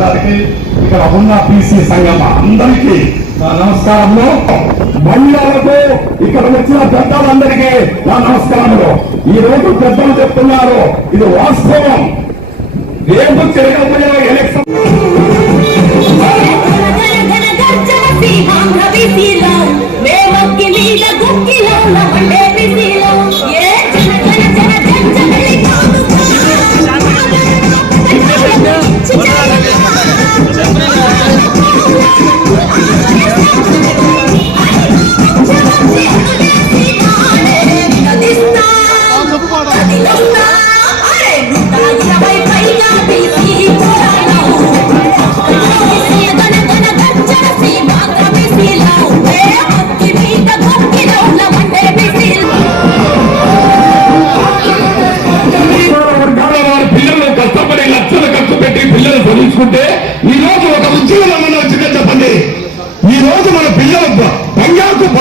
గారికి ఇక్కడ ఉన్న పిసి సంఘం అందరికీ నా నమస్కారములు. మహిళలకు ఇక్కడ వచ్చిన పెద్దలందరికీ నా నమస్కారములు. ఈ రోజు పెద్దలు చెప్తున్నారు ఇది వాస్తవం. రేపు జరగబోయే ఎలక్షన్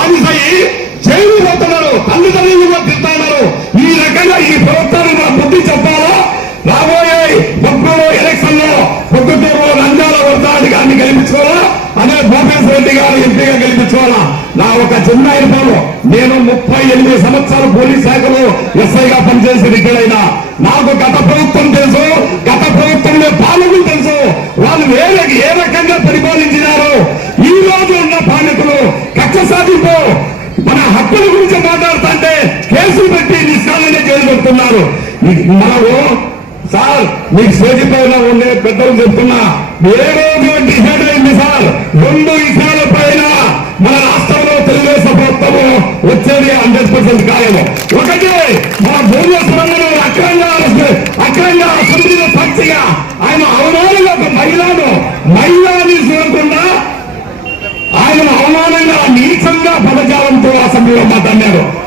బంగారుకు జైలు పోతున్నారు. తల్లిదండ్రులు కూడా తింటున్నారు ఈ రకంగా ఈ ప్రభుత్వాన్ని మనం బుద్ధి చెప్పాలా? రాబోయే మొక్కలు ఎలక్షన్లో పొద్దుటూరు నంద్యాల వర్గాన్ని గారిని గెలిపించుకోవాలా అదే భూపేశ్వర రెడ్డి గారు ఎంపీగా గెలిపించుకోవాలా నా ఒక చిన్న ఇరుపాలు నేను ముప్పై ఎనిమిది సంవత్సరాలు పోలీస్ శాఖలో ఎస్ఐగా పనిచేసి రిటైర్ అయినా. నాకు గత ప్రభుత్వం తెలుసు. గత ప్రభుత్వంలో పాలకులు తెలుసు. వాళ్ళు ఏ ఏ రకంగా పరిపాలించినారు ఈ రోజు ఉన్న పాలకులు కక్ష సాధింపు మన హక్కుల గురించి మాట్లాడుతుంటే కేసులు పెట్టి నిష్కాలనే చేయబడుతున్నారు మనము సార్ మీకు స్టేజ్ పైన ఉండే పెద్దలు చెప్తున్నా. ఏ రోజు డిసైడ్ అయింది సార్. రెండు విషయాల పైన మన రాష్ట్రంలో తెలుగుదేశం ప్రభుత్వము వచ్చేది హండ్రెడ్ పర్సెంట్ ఖాయము. ఒకటి మన భూమి భూమేశ్వరంలో అక్రంగా అక్రంగా అసెంబ్లీలో సాక్షిగా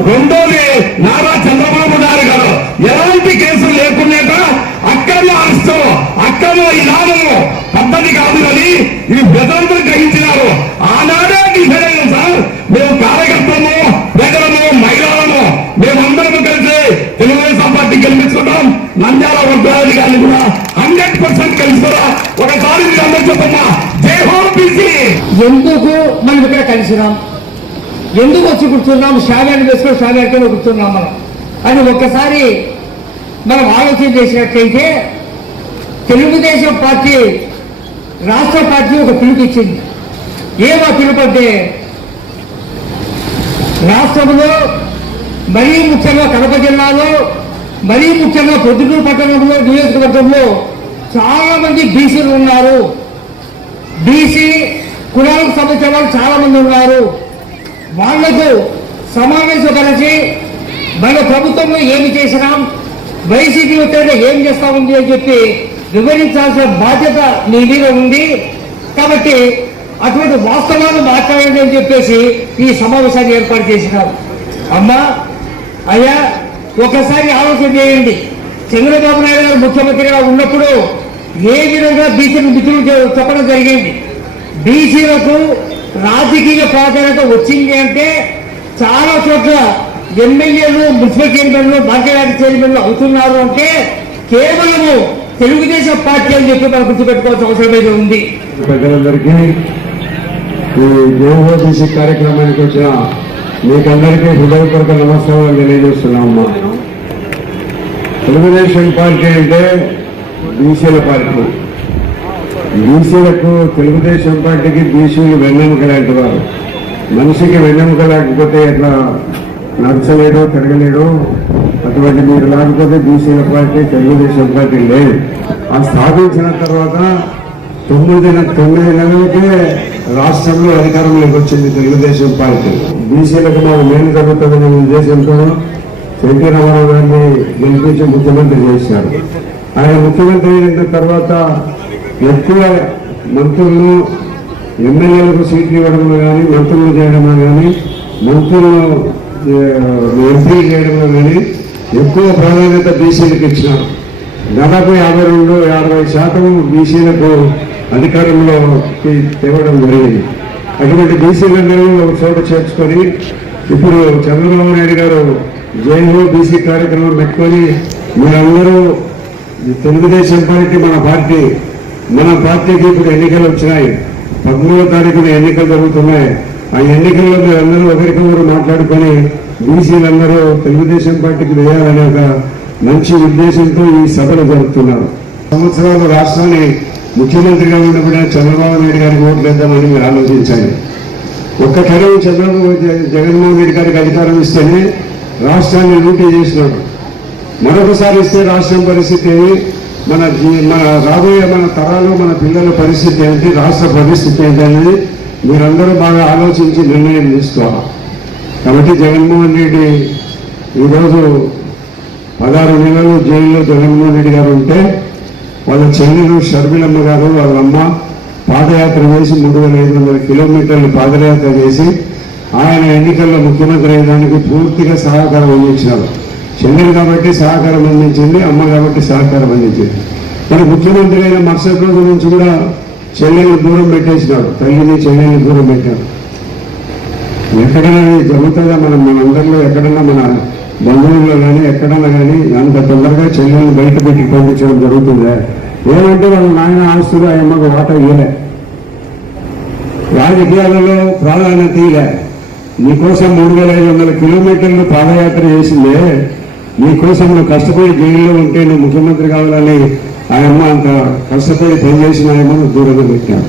రెండోది నారా చంద్రబాబు నాయుడు గారు. ఎలాంటి కేసులు లేకుండా అక్రమ అరెస్టులు అక్రమ విధానము పద్ధతి కాదు అని ఇది ప్రజలందరూ గ్రహించినారు. ఆనాడే డిసైడ్ సార్. మేము కార్యకర్తలము ప్రజలము మహిళలను మేమందరము కలిసి తెలుగుదేశం పార్టీ గెలిపించుకుంటాం. నంద్యాల వర్గారెడ్డి గారిని కూడా హండ్రెడ్ పర్సెంట్ కలిసిరా ఒకసారి మీరు అందరూ చెప్పమ్మా. జై హోం బీసీ. ఎందుకు మనం ఇక్కడ కలిసినాం? ఎందుకు వచ్చి కూర్చున్నాం? షావ్యాన్ని వేసుకొని షావ్యాన్ని కూర్చున్నాం మనం. అని ఒక్కసారి మనం ఆలోచన చేసినట్లయితే తెలుగుదేశం పార్టీ రాష్ట్ర పార్టీ ఒక పిలుపు ఇచ్చింది ఏమో పిలుపు అంటే రాష్ట్రంలో మరీ ముఖ్యంగా కడప జిల్లాలో మరీ ముఖ్యంగా పొద్దుటూరు పట్టణంలో నియోజకవర్గంలో చాలా మంది బీసీలు ఉన్నారు. బీసీ కులాలకు సంబంధించిన వాళ్ళు చాలా మంది ఉన్నారు. వాళ్ళకు సమావేశపరిచి మన ప్రభుత్వంలో ఏమి చేసినాం వైసీపీ వచ్చాక ఏం చేస్తా ఉంది అని చెప్పి వివరించాల్సిన బాధ్యత నీ మీద ఉంది. కాబట్టి అటువంటి వాస్తవాలు మాట్లాడండి అని చెప్పేసి ఈ సమావేశాన్ని ఏర్పాటు చేసినారు. అమ్మా అయ్యా ఒకసారి ఆలోచన చేయండి. చంద్రబాబు నాయుడు గారు ముఖ్యమంత్రిగా ఉన్నప్పుడు ఏ విధంగా బీసీలు మిత్రులు చెప్పడం జరిగింది? బీసీలకు రాజకీయ ప్రాధాన్యత వచ్చింది అంటే చాలా చోట్ల ఎమ్మెల్యేలు మున్సిపల్ చైర్మన్లు మార్కెట్ చైర్మన్లు అవుతున్నారు అంటే కేవలము తెలుగుదేశం పార్టీ అని చెప్పి మనం గుర్తుపెట్టుకోవాల్సిన అవసరం అయితే ఉంది. ప్రజలందరికీ ఈ జోహోబీసీ కార్యక్రమానికి వచ్చిన మీకందరికీ హృదయపూర్వక నమస్కారాలు తెలియజేస్తున్నామమ్మా. తెలుగుదేశం పార్టీ అంటే బీసీల పార్టీ. బీసీలకు తెలుగుదేశం పార్టీకి బీసీలు వెన్నెముక లాంటి వారు. మనిషికి వెన్నెముక లేకపోతే ఎట్లా నడచలేడు తిరగలేడు అటువంటి మీరు లేకపోతే బీసీల పార్టీ తెలుగుదేశం పార్టీ లేదు. ఆ స్థాపించిన తర్వాత తొమ్మిది తొమ్మిది నెలలకే రాష్ట్రంలో అధికారంలోకి వచ్చింది తెలుగుదేశం పార్టీ. బీసీలకు మాకు మేలు జరుగుతుందనే ఉద్దేశంతో ఎన్టీ రామారావు గారిని గెలిపించి ముఖ్యమంత్రి చేశారు. ఆయన ముఖ్యమంత్రి అయిన తర్వాత ఎక్కువ మంత్రులను ఎమ్మెల్యేలకు సీట్లు ఇవ్వడంలో కానీ మంత్రులు చేయడంలో కానీ మంత్రులు ఎంపీ చేయడంలో కానీ ఎక్కువ ప్రాధాన్యత బీసీలకు ఇచ్చినారు. దాదాపు యాభై రెండు యాభై శాతం బీసీలకు అధికారంలో తేవడం జరిగింది. అటువంటి బీసీలందరూ ఒక చోట చేర్చుకొని ఇప్పుడు చంద్రబాబు నాయుడు గారు జైలు బీసీ కార్యక్రమం పెట్టుకొని మీరందరూ తెలుగుదేశం పార్టీ మన పార్టీ మన పార్టీకి ఇప్పుడు ఎన్నికలు వచ్చినాయి. పదమూడో తారీఖున ఎన్నికలు జరుగుతున్నాయి. ఆ ఎన్నికల్లో మీరందరూ ఒకరికొకరు మాట్లాడుకొని బీసీలందరూ తెలుగుదేశం పార్టీకి వేయాలనే ఒక మంచి ఉద్దేశంతో ఈ సభలు జరుపుతున్నారు. సంవత్సరాలు రాష్ట్రాన్ని ముఖ్యమంత్రిగా ఉన్నప్పుడు చంద్రబాబు నాయుడు గారికి ఓట్లేద్దామని మీరు ఆలోచించాలి ఒక్క టైం చంద్రబాబు జగన్మోహన్ రెడ్డి గారికి అధికారం ఇస్తేనే రాష్ట్రాన్ని లూటీ చేసినాడు. మరొకసారి ఇస్తే రాష్ట్రం పరిస్థితి ఏమి? మన మన రాబోయే మన తరాలు మన పిల్లల పరిస్థితి ఏంటి రాష్ట్ర పరిస్థితి ఏంటి అనేది మీరందరూ బాగా ఆలోచించి నిర్ణయం తీసుకోవాలి. కాబట్టి జగన్మోహన్ రెడ్డి ఈరోజు పదహారు నెలలు జైల్లో జగన్మోహన్ రెడ్డి గారు ఉంటే వాళ్ళ చెల్లెలు షర్మిలమ్మ గారు వాళ్ళ అమ్మ పాదయాత్ర చేసి మూడు వేల ఐదు వందల కిలోమీటర్లు పాదయాత్ర చేసి ఆయన ఎన్నికల్లో ముఖ్యమంత్రి అయ్యడానికి పూర్తిగా సహకారం అందించినారు. చెల్లెలు కాబట్టి సహకారం అందించింది అమ్మ కాబట్టి సహకారం అందించింది. మరి ముఖ్యమంత్రి అయిన మరుసటి రోజు నుంచి కూడా చెల్లెని దూరం పెట్టేసినాడు తల్లిని చెల్లెని దూరం పెట్టాడు ఎక్కడైనా జరుగుతుందా? మనం మనందరిలో ఎక్కడన్నా మన బంధువుల్లో కానీ ఎక్కడన్నా కానీ అంత తొందరగా చెల్లెల్ని బయట పెట్టి పంపించడం జరుగుతుందా? ఏమంటే వాళ్ళ నాయన ఆస్తులు ఆ అమ్మకు వాటా ఇయ్యలే రాజకీయాలలో ప్రాధాన్యత ఇలే నీకోసం మూడు వేల ఐదు వందల కిలోమీటర్లు పాదయాత్ర చేసిందే. నీకోసం నువ్వు కష్టపడి జైల్లో ఉంటే నువ్వు ముఖ్యమంత్రి కావాలని ఆయమ్మ అంత కష్టపడి పనిచేసిన ఆయమ్మను దూరంగా పెట్టాను